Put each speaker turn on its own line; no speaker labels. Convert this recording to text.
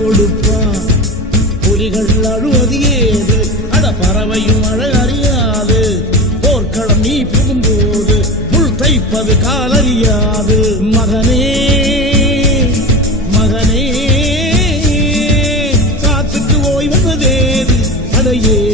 கொடுப்பான் புலிகள் அழுவது ஏது அட பறவையும் அழ அறியாது போர்க்களம் நீ புகும்போது முள் தைப்பது காலறியாது மகனே மகனே காத்துக்கு ஓய்வதேது அதையே